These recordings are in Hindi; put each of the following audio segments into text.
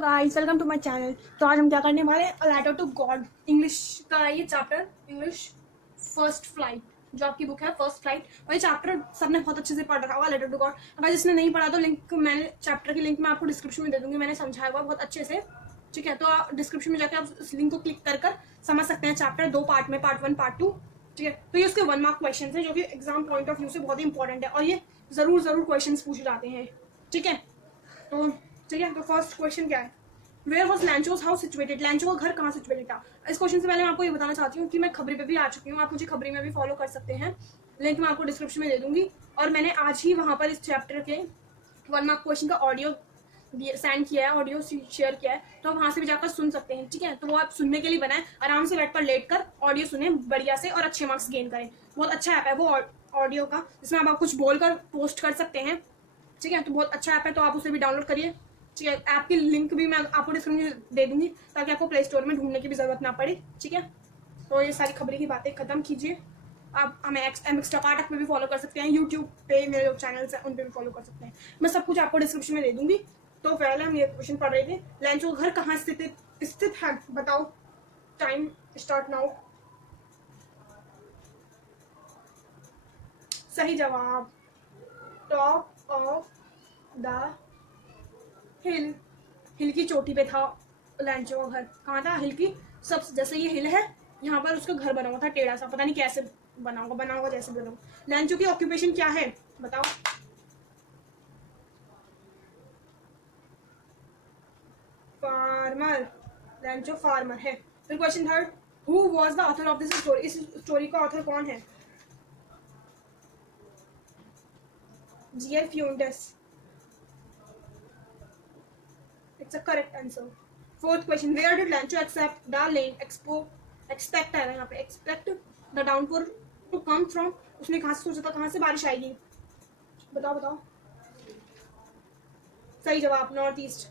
Guys, welcome to my channel. तो आज हम क्या करने वाले हैं, लेटर टू गॉड इंग्लिश का ये चैप्टर, इंग्लिश फर्स्ट फ्लाइट, जो आपकी बुक है फर्स्ट फ्लाइट। और ये चैप्टर सबने बहुत अच्छे से पढ़ रखा होगा, लेटर टू गॉड। अगर जिसने नहीं पढ़ा तो लिंक मैंने चैप्टर की लिंक मैं आपको डिस्क्रिप्शन में दे दूंगी। मैंने समझाया हुआ बहुत अच्छे से, ठीक है। तो आप डिस्क्रिप्शन में जाकर आप उस लिंक को क्लिक कर कर समझ सकते हैं चैप्टर दो पार्ट में, पार्ट 1 पार्ट 2, ठीक है। तो ये उसके 1 मार्क क्वेश्चन है जो कि एग्जाम पॉइंट ऑफ व्यू से बहुत ही इंपॉर्टेंट है और ये जरूर क्वेश्चन पूछे जाते हैं, ठीक है। तो ठीक है, तो फर्स्ट क्वेश्चन क्या है, where was Lencho's house situated, Lencho का घर कहाँ सिचुएटेड था। इस क्वेश्चन से पहले मैं आपको ये बताना चाहती हूँ कि मैं खबरी पे भी आ चुकी हूँ, आप मुझे खबरी में भी फॉलो कर सकते हैं, लिंक मैं आपको डिस्क्रिप्शन में दे दूंगी। और मैंने आज ही वहां पर इस चैप्टर के 1 मार्क क्वेश्चन का ऑडियो सेंड किया है, ऑडियो शेयर किया है, तो आप वहां से भी जाकर सुन सकते हैं, ठीक है। तो वो आप सुनने के लिए बनाए, आराम से बेड पर लेट कर ऑडियो सुने बढ़िया से और अच्छे मार्क्स गेन करें। बहुत अच्छा ऐप है वो ऑडियो का, जिसमें आप कुछ बोलकर पोस्ट कर सकते हैं, ठीक है। तो बहुत अच्छा ऐप है, तो आप उसे भी डाउनलोड करिए, ठीक है। ऐप की लिंक भी मैं आपको डिस्क्रिप्शन में दे दूंगी ताकि आपको प्ले स्टोर में ढूंढने की भी जरूरत ना पड़े, ठीक है। तो ये सारी खबरें की बातें खत्म कीजिए। आप हमें एमएक्स टकाटक पे भी फॉलो कर सकते हैं, यूट्यूब पे मेरे जो चैनल्स हैं उन पे भी फॉलो कर सकते हैं, मैं सब कुछ आपको डिस्क्रिप्शन में दे दूंगी। तो पहले हम ये क्वेश्चन पढ़ रहे थे, लैंचो घर कहाँ स्थित है बताओ। Time start now. सही जवाब, टॉप ऑफ द हिल, हिल की चोटी पे था लैंचो का घर। कहाँ था, हिल की सब, जैसे ये हिल है यहाँ पर उसका घर बना हुआ था टेढ़ा सा, पता नहीं कैसे बना होगा जैसे बना होगा। लैंचो की ऑक्यूपेशन क्या है बताओ। फार्मर, लैंचो फार्मर है। फिर question third, who was the author of this story, इस स्टोरी का ऑथर कौन है। G L Fuentes, it's a correct answer. Fourth question, where did Lencho accept the rain expect है यहाँ पे, expect the downpour to come from, उसने कहाँ से सोचा था कहाँ से बारिश आएगी, बताओ बताओ। सही जवाब, नॉर्थ ईस्ट।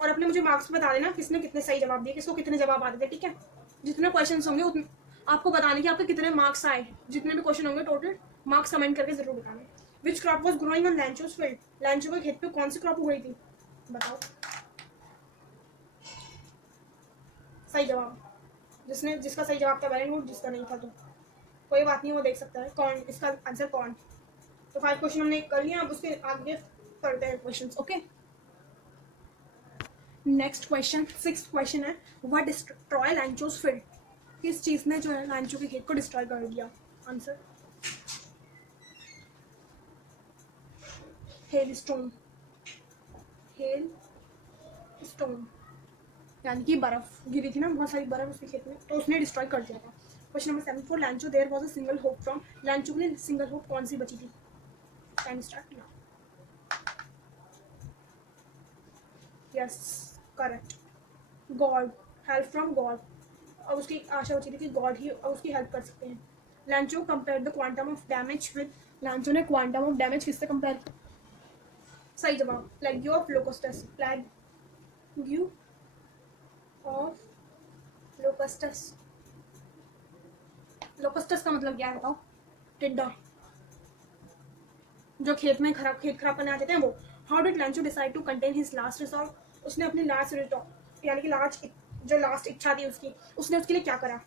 और अपने मुझे मार्क्स बता देना किसने कितने सही जवाब दिए, किसको कितने जवाब आते थे, ठीक है। जितने क्वेश्चन होंगे उतने आपको बताने के आपके कितने मार्क्स आए, जितने भी क्वेश्चन होंगे टोटल मार्क्स कमेंट करके जरूर बताना। Which crop was growing on Lencho's field, Lencho के खेत पे कौन सी क्रॉप उगाई थी बताओ। सही जवाब, जिसका सही जवाब था वेरी गुड, जिसका नहीं था तो कोई बात नहीं, वो देख सकता है। कौन, इसका आंसर कौन। तो 5 क्वेश्चन हमने कर लिए, अब उसके आगे करते हैं question, okay. Next question, 6th question है, व्हाट डिस्ट्रॉय लैंचोस फील्ड, किस चीज ने जो है लैंचो के खेत को डिस्ट्रॉय कर दिया। Answer hello stone, hello stone यानी कि बर्फ गिरी थी ना, बहुत सारी बर्फ उसके खेत में, तो उसने डिस्ट्रॉय कर दिया था। Question number 7, for Lencho there was a single hope from, Lencho के लिए सिंगल होप कौन सी बची थी। Time start now. Yes, correct, God, help from God. अब उसकी आशा बची थी कि गॉड ही उसकी हेल्प कर सकते हैं। लैंचो compare the quantum of damage with, लैंचो ने क्वांटम ऑफ डैमेज किससे कंपेयर। सही जवाब, प्लेग ऑफ लोकस्टस, प्लेग ऑफ लोकस्टस। लोकस्टस का मतलब क्या है बताओ। टिड्डा, जो खेत खराब करने आते थे वो। How did Lencho decide to contain his last resort, उसने अपनी लास्ट रिसॉर्ट यानी कि लास्ट इच्छा थी उसकी, उसने उसके लिए क्या करा।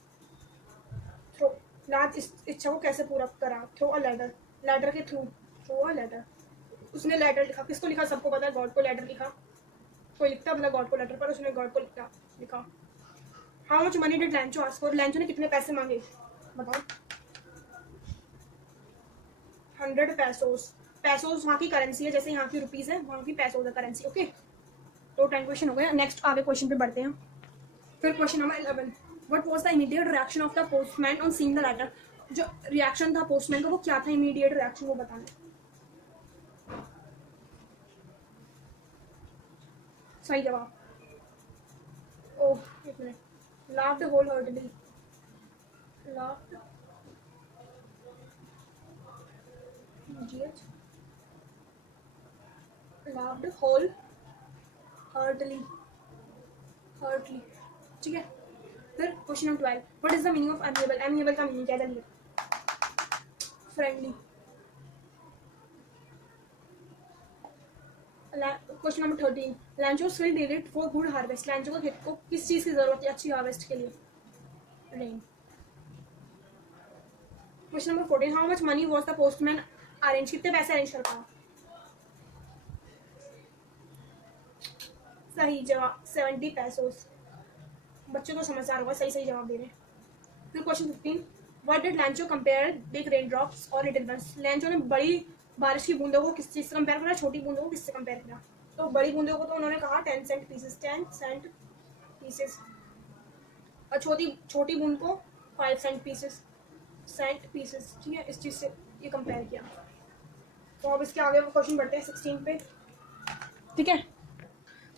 थ्रो, लास्ट इच्छा को कैसे पूरा करा, थ्रो अ लेटर, लेटर के थ्रू, थ्रो अ लेटर। उसने लेटर लिखा, किसको लिखा सबको पता है, गॉड को लेटर लिखा। कोई लिखता मतलब गॉड को लेटर, पर उसने गॉड को लिखा। How much money did लैंचो ask for, लैंचो ने कितने पैसे मांगे बताओ। 100 पैसोस, पैसोस वहाँ की करेंसी है, जैसे यहाँ की रुपीज है वहाँ की पैसोस है करेंसी, ओके। तो 10 क्वेश्चन हो गए, नेक्स्ट आगे क्वेश्चन पे बढ़ते हैं। फिर question number 11, what was the immediate reaction of the postman on seeing the letter, जो रिएक्शन था पोस्टमैन का वो क्या था, इमीडिएट रिएक्शन वो बताना। सही जवाब, ओह एक minute, laughed whole heartily, laughed laughed whole heartily, ठीक है। फिर question number 12, what is the meaning of amiable, amiable का मीनिंग क्या है, friendly. Question number 13, Lencho's field needed for good harvest, Lencho को खेत को किस चीज़ की जरूरत है अच्छी हार्वेस्ट के लिए? Rain. Question number 14, how much money was the postman arrange, कितने पैसे अरेंज कर पाया? सही जवाब 70 पैसोस। बच्चों को समझदार होगा, सही सही जवाब दे रहे हैं। फिर question 15, what did लैंचो compare big rain drops और लिटिल बंस, लैंचो ने बड़ी बारिश की बूंदों को किस चीज़ से कंपेयर करा, छोटी बूंदों को किससे कंपेयर किया? तो बड़ी बूंदों को तो उन्होंने कहा 10 सेंट पीसेस, 10 सेंट पीसेस, और छोटी छोटी बूंद को 5 सेंट पीसेस, सेंट पीसेस, ठीक है, इस चीज़ से ये कंपेयर किया। तो अब इसके आगे क्वेश्चन बढ़ते हैं 16 पे, ठीक है।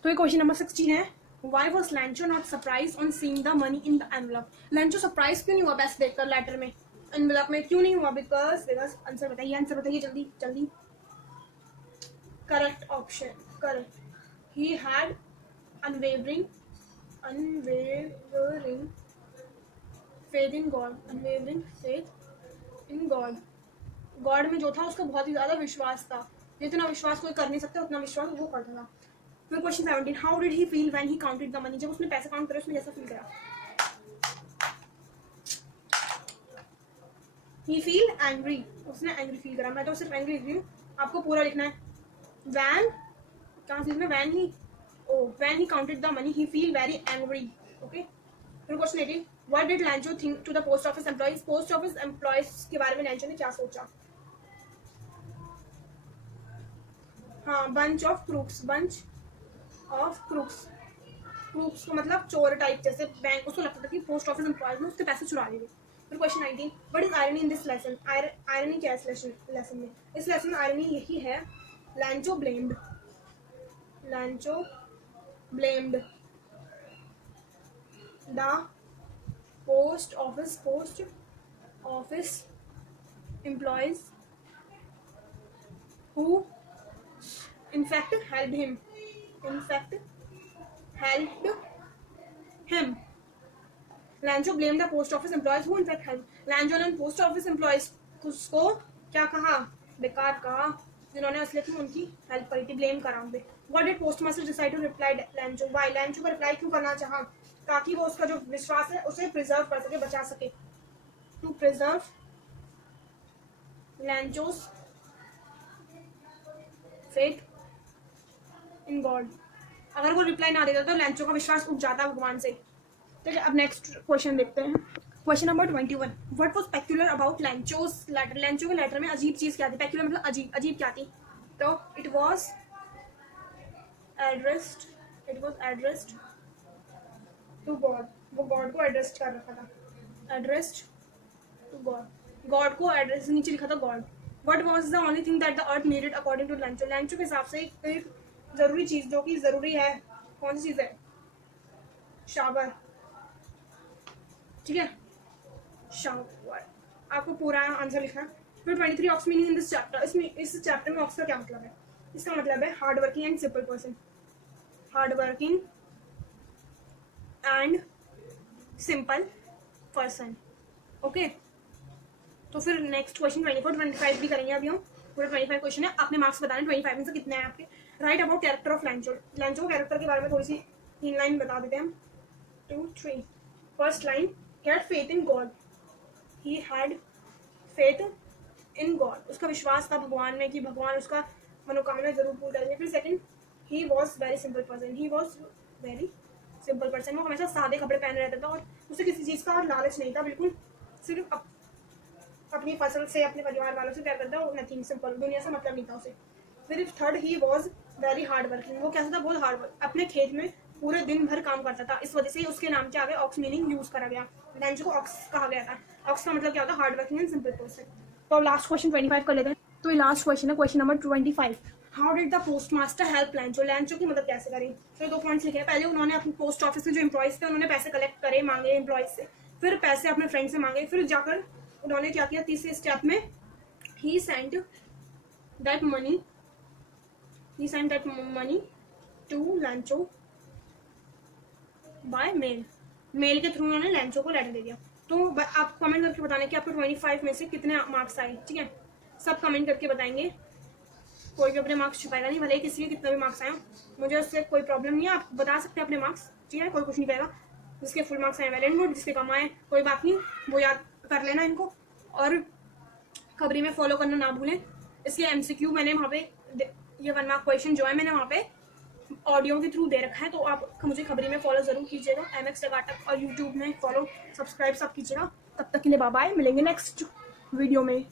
तो ये क्वेश्चन नंबर 16 है, why was लैंचो not surprise on seeing the money in the envelope, लैंचो surprise क्यों नहीं हुआ पैसे देखकर लेटर में, एनवलप में क्यों नहीं हुआ? बिकॉज आंसर बताइए, आंसर बताइए जल्दी जल्दी। Correct option, correct, he had unwavering faith in God, unwavering faith in God, God में जो था उसका बहुत ही ज़्यादा विश्वास था, जितना विश्वास कोई कर नहीं सकता उतना विश्वास वो करता था। फिर question 17, how did he feel when he counted the money, जब उसने पैसे काउंट करे उसने कैसा फील करा? ही फील एंग्री, उसने एंग्री फील करा। मैं तो सिर्फ एंग्री लिख रही हूँ, आपको पूरा लिखना है। वैन कहाँ से लिखना है? When he, oh when he counted the money he feel very angry, okay. फिर question 18, what did Lencho think to the post office employees, post office employees के बारे में लैंचो ने क्या सोचा? हाँ, bunch of crooks, bunch of crooks, crooks को मतलब चोर टाइप, जैसे बैंक, उसको लगता था कि पोस्ट ऑफिस एम्प्लॉयज ने उसके पैसे चुरा लिए। फिर question 19, what is irony in this lesson, irony क्या है इस लेसन में? इस लेसन में आयरनी यही है, लैंचो blamed the post office employees who in fact helped him, लैंचो blamed the post office employees who in fact helped, लैंचो ने पोस्ट ऑफिस एम्प्लॉयज को क्या कहा? बेकार कहा, जिन्होंने असलियत में उनकी हेल्प करी थी, ब्लेम करा उन पे। What did postmaster decide to reply Lencho, why, Lencho का रिप्लाई क्यों करना चाहा? ताकि वो उसका जो विश्वास है उसे प्रिजर्व कर सके, बचा सके, to preserve Lencho's faith in God. अगर वो रिप्लाई ना देता तो लैंचो का विश्वास उठ जाता भगवान से। ठीक है, अब नेक्स्ट क्वेश्चन देखते हैं। Question number 21, what was peculiar about Lencho's letter, Lencho के लेटर में अजीब चीज क्या थी? पेक्यूलर मतलब अजीब, अजीब क्या थी? तो it was addressed to God, वो गॉड को एड्रेस्ड कर रखा था, एड्रेस्ड टू गॉड, गॉड को एड्रेस नीचे लिखा था God. What was the only thing that the earth needed according to Lencho, Lencho के हिसाब से एक जरूरी चीज जो कि जरूरी है, कौन सी चीज है? शावर, ठीक है, शावर, आपको पूरा आंसर लिखना है। फिर 23, ox meaning in this chapter, इसमें इस चैप्टर में ऑक्स का क्या मतलब है? इसका मतलब है hard working and simple person, hard working and simple person, okay. तो फिर नेक्स्ट क्वेश्चन 24, 25 भी करेंगे अभी हम, पूरा 25 क्वेश्चन है, आपने मार्क्स बताने 25 में से कितने हैं आपके। Right about character of लैंचो, Lencho के कैरेक्टर के बारे में थोड़ी सी 3 लाइन बता देते हैं हम, 2, 3। First line, he had faith in God, he had faith in God, उसका विश्वास था भगवान में कि भगवान उसका मनोकामना जरूर पूरी करेंगे। फिर second, he was very simple person, he was very simple person, वो हमेशा सादे कपड़े पहने रहता था और उसे किसी चीज़ का लालच नहीं था, बिल्कुल सिर्फ अपनी फसल से, अपने परिवार वालों से प्यार करता है, नथिंग, सिंपल, दुनिया से मतलब नहीं था उसे। फिर third, he was very hard working, वो कैसा था? बहुत हार्ड वर्क, अपने खेत में पूरे दिन भर काम करता था, इस वजह से उसके नाम के आगे ऑक्स मीनिंग यूज करा गया, लैंचो को ऑक्स कहा गया था। ऑक्स का मतलब क्या होता है? Hard working and simple person. तो लास्ट क्वेश्चन 25 कर लेते हैं। तो ये लास्ट क्वेश्चन है, question number 25, how did the post master help लैंचो, लैंचो की मदद कैसे करी? तो 2 पॉइंट्स लिखे हैं। पहले उन्होंने अपने पोस्ट ऑफिस से जो एम्प्लॉयज थे उन्होंने पैसे कलेक्ट करे, मांगे एम्प्लॉयज से, फिर पैसे अपने फ्रेंड से मांगे, फिर जाकर उन्होंने क्या किया? तीसरे स्टेप में he sent that money to Lencho by mail, mail के थ्रू उन्होंने लैंचो को लेटर दे दिया। तो आप कमेंट करके बताना कि आपको 25 में से कितने मार्क्स आए, ठीक है, सब कमेंट करके बताएंगे। कोई भी अपने मार्क्स छुपाएगा नहीं, भले ही किसी के कितने भी मार्क्स आए, मुझे उससे कोई प्रॉब्लम नहीं है। आप बता सकते हैं अपने मार्क्स, ठीक है, कोई कुछ नहीं कहेगा। जिसके फुल मार्क्स आए वेल एंड गुड, जिसके कम आए कोई बात नहीं, वो याद कर लेना इनको। और खबरी में फॉलो करना ना भूलें। इसके MCQ मैंने वहाँ पे ये 1 मार्क क्वेश्चन जो है मैंने वहाँ पे ऑडियो के थ्रू दे रखा है, तो आप मुझे खबरी में फॉलो जरूर कीजिएगा। MX टकाटक और यूट्यूब में फॉलो सब्सक्राइब सब कीजिएगा। तब तक के लिए बाय बाय, मिलेंगे नेक्स्ट वीडियो में।